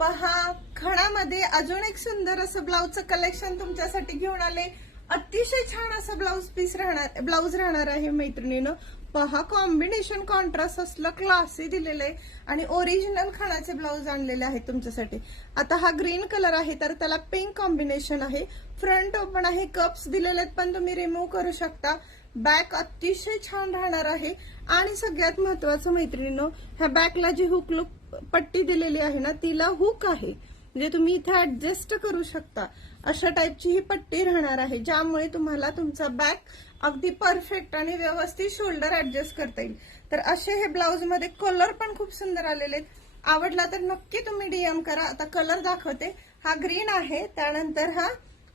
पहा, खणामध्ये अजून एक सुंदर असं ब्लाऊजचं कलेक्शन तुमच्यासाठी घेऊन आले. अतिशय छान असं ब्लाऊज राहणार आहे मैत्रिणीनं. पहा, कॉम्बिनेशन कॉन्ट्रास्ट असलं क्लासी दिलेलं आहे आणि ओरिजिनल खणाचे ब्लाऊज आणलेले आहेत तुमच्यासाठी. आता हा ग्रीन कलर आहे तर त्याला पिंक कॉम्बिनेशन आहे. फ्रंट ओपन आहे, कप्स दिलेले आहेत पण तुम्ही रिमूव्ह करू शकता. बॅक अतिशय छान राहणार आहे आणि सगळ्यात महत्वाचं मैत्रिणीनं, ह्या बॅकला जी हुक लुक पट्टी दिलेली आहे ना, तिला हुक आहे म्हणजे तुम्ही इथे ऍडजस्ट करू शकता. अशा टाईपची ही पट्टी राहणार आहे ज्यामुळे तुम्हाला तुमचा बॅक अगदी परफेक्ट आणि व्यवस्थित शोल्डर ऍडजस्ट करता येईल. तर असे हे ब्लाऊज मध्ये कलर पण खूप सुंदर आलेले आहेत. आवडला तर नक्की तुम्ही डीएम करा. आता कलर दाखवते. हा ग्रीन आहे, त्यानंतर हा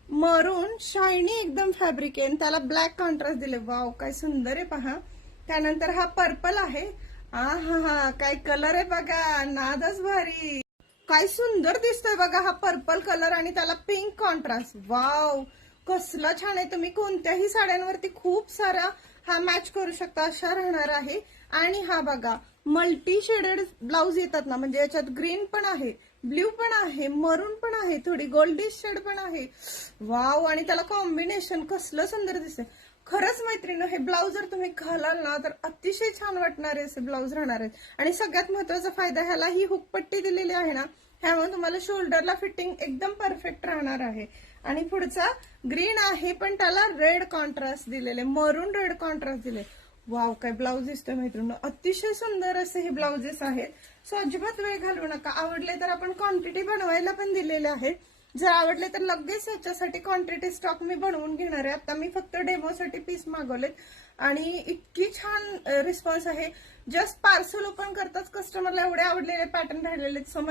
मरून शायनी एकदम फॅब्रिक आहे, त्याला ब्लॅक कॉन्ट्रास्ट दिले. वाव, काय सुंदर आहे पहा. त्यानंतर हा पर्पल आहे. हा काय कलर आहे बघा, नादच भारी. काय सुंदर दिसतोय बघा हा पर्पल कलर आणि त्याला पिंक कॉन्ट्रास्ट. वाव, कसला छान आहे. तुम्ही कोणत्याही साड्यांवरती खूप सारा हा मॅच करू शकता, अशा राहणार आहे. आणि हा बघा, मल्टी शेडेड ब्लाऊज येतात ना, म्हणजे याच्यात ग्रीन पण आहे, ब्ल्यू पण आहे, मरून पण आहे, थोडी गोल्डिश शेड पण आहे. वाव, आणि त्याला कॉम्बिनेशन कसलं सुंदर दिसतंय. खरंच मैत्रिणी, हे ब्लाऊज जर तुम्ही घालाल ना तर अतिशय छान वाटणारे असे ब्लाऊज राहणार आहेत. आणि सगळ्यात महत्वाचा फायदा, ह्याला ही हुकपट्टी दिलेली आहे ना, ह्यामुळे तुम्हाला शोल्डरला फिटिंग एकदम परफेक्ट राहणार आहे. आणि पुढचा ग्रीन आहे पण त्याला रेड कॉन्ट्रास्ट दिलेले, मरून रेड कॉन्ट्रास्ट दिले. वाव, काय ब्लाऊज दिसतोय मैत्रिणी. अतिशय सुंदर असे हे ब्लाउजेस आहेत. सो अजिबात वेळ घालवू नका. आवडले तर आपण क्वांटिटी बनवायला पण दिलेले आहे. जर आवडले तर लगेच याच्यासाठी क्वांटिटी स्टॉक मी बनवून घेणार आहे. आता मी फक्त डेमोसाठी पीस मागवलेत आणि इतकी छान रिस्पॉन्स आहे. जस्ट पार्सल ओपन करताच कस्टमरला एवढे आवडलेले पॅटर्न राहिलेले. सो